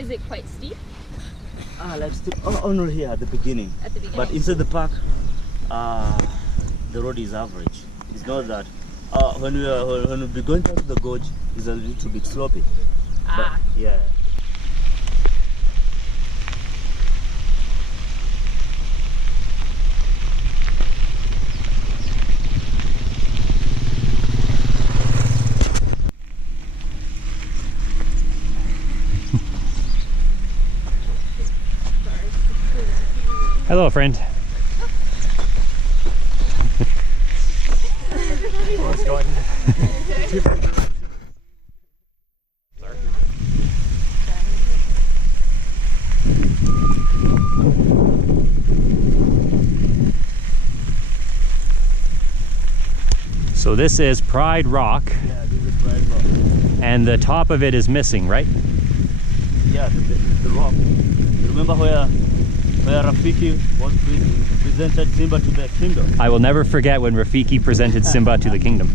Is it quite steep? Like only here at the beginning. At the beginning. But inside the park, the road is average. It's not that. When we be going down to the gorge, it's a little bit sloppy. Ah. But, yeah. Hello, friend. Let's go ahead. So this is Pride Rock, Yeah, this is Pride Rock. and the top of it is missing, right? Yeah, the rock. You remember where Rafiki was presented Simba to the kingdom? I will never forget when Rafiki presented Simba to the kingdom.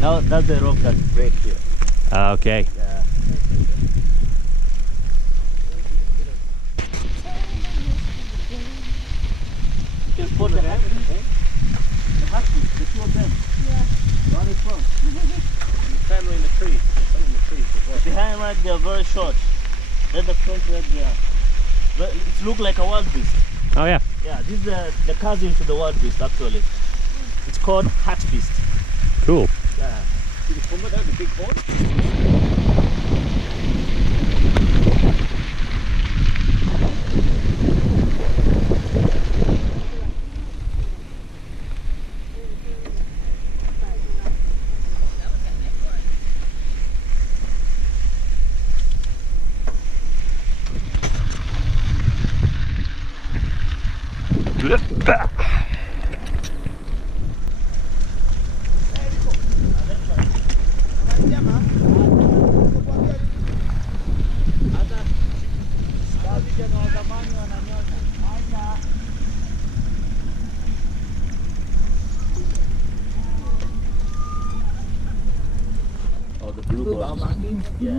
Now that's the rock that's break here. Okay. Yeah. Just put the hat. The huskies, the two of them. Yeah. One is from. The family in the trees. There's some in the trees as well. Behind right they are very short. Then the front right there. But it looks like a wild beast. Oh yeah. Yeah, this is the cousin to the wild beast actually. It's called hartebeest. Cool. Yeah. Did you come with that, the big horn? Oh, the blue ball. Yeah.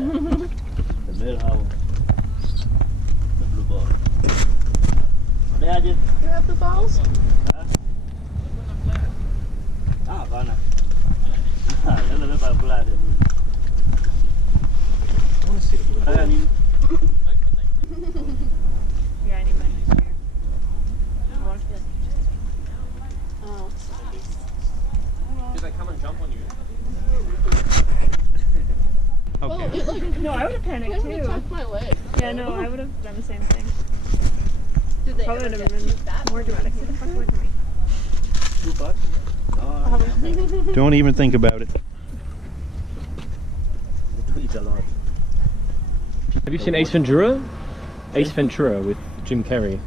The male owl. The blue ball. They are just. You have the balls? Bana. Yalla be ba kula da ni. I want to see the blue. Kaga ni. Yeah, I need mine next year. Oh, Did they come and jump on you? Okay. no, I would have panicked too. my leg. Yeah, no, I would have done the same thing. Did they Probably ever would have get been more dramatic. Get the fuck away from me. 2 bucks? No, Don't even think about it. they do it a lot. Have you seen Ace Ventura? Ace Ventura with Jim Carrey.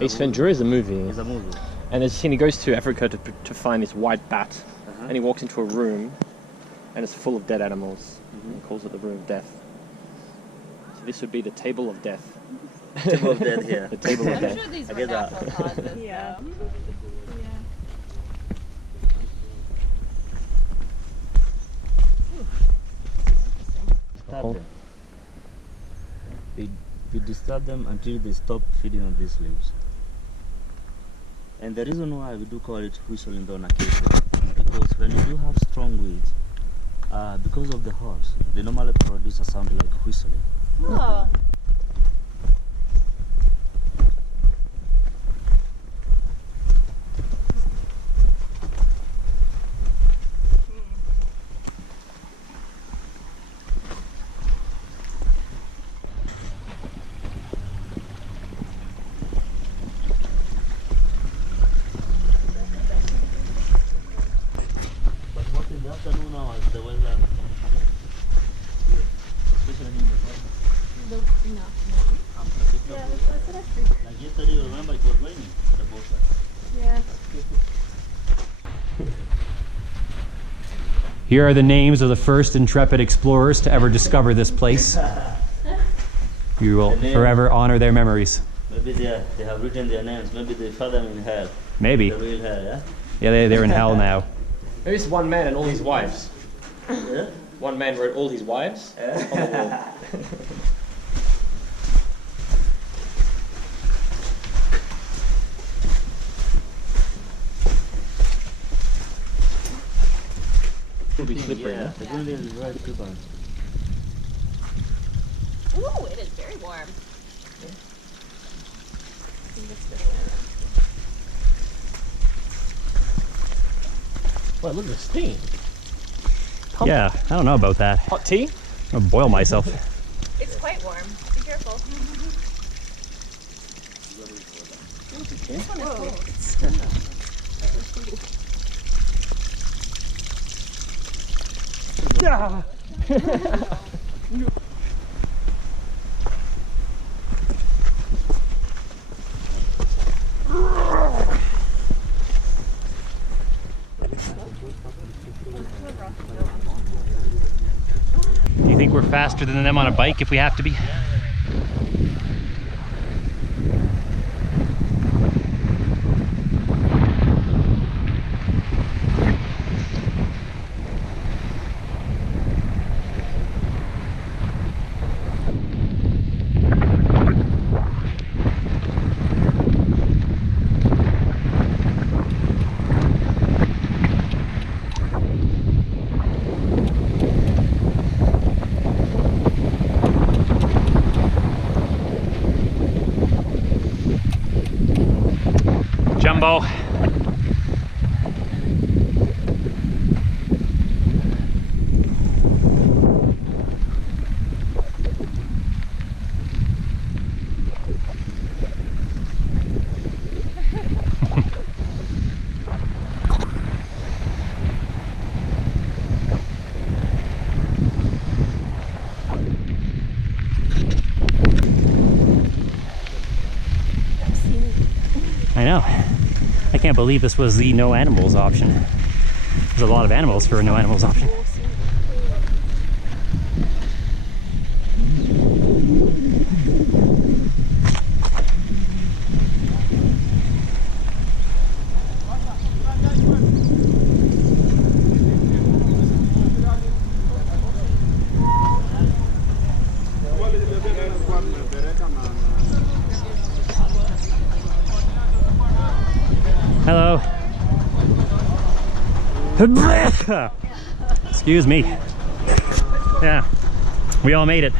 Ace Ventura is a movie. It's a movie. And there's a scene he goes to Africa to find this white bat. And he walks into a room and it's full of dead animals. And he calls it the room of death. So this would be the table of death. Table of death here. The table of I'm death. sure these I were get that. natural causes. Yeah. though. Disturb them. We disturb them until they stop feeding on these leaves. And the reason why we do call it whistling the acacia is because when you do have strong winds, because of the horse, they normally produce a sound like whistling. Oh. But what in the afternoon hours, the weather, especially in the north, unpredictable. Yeah, that's what I figured. Like yesterday, you remember it was raining at the boat side. Yeah. Here are the names of the first intrepid explorers to ever discover this place. You will forever honor their memories. Maybe they have written their names. Maybe they found them in hell. Maybe. The real hell, yeah? Yeah, they're in hell now. Maybe it's one man and all his wives. Yeah? One man wrote all his wives on the wall. slippery. Yeah, Yeah. the ground is very slippery. Ooh, it is very warm. Well, look at the steam. Yeah, I don't know about that. Hot tea? I'll boil myself. It's quite warm. Be careful. Yeah. Do you think we're faster than them on a bike if we have to be? Jumbo. I know. I can't believe this was the no animals option. There's a lot of animals for a no animals option. Hello. Excuse me. Yeah, we all made it.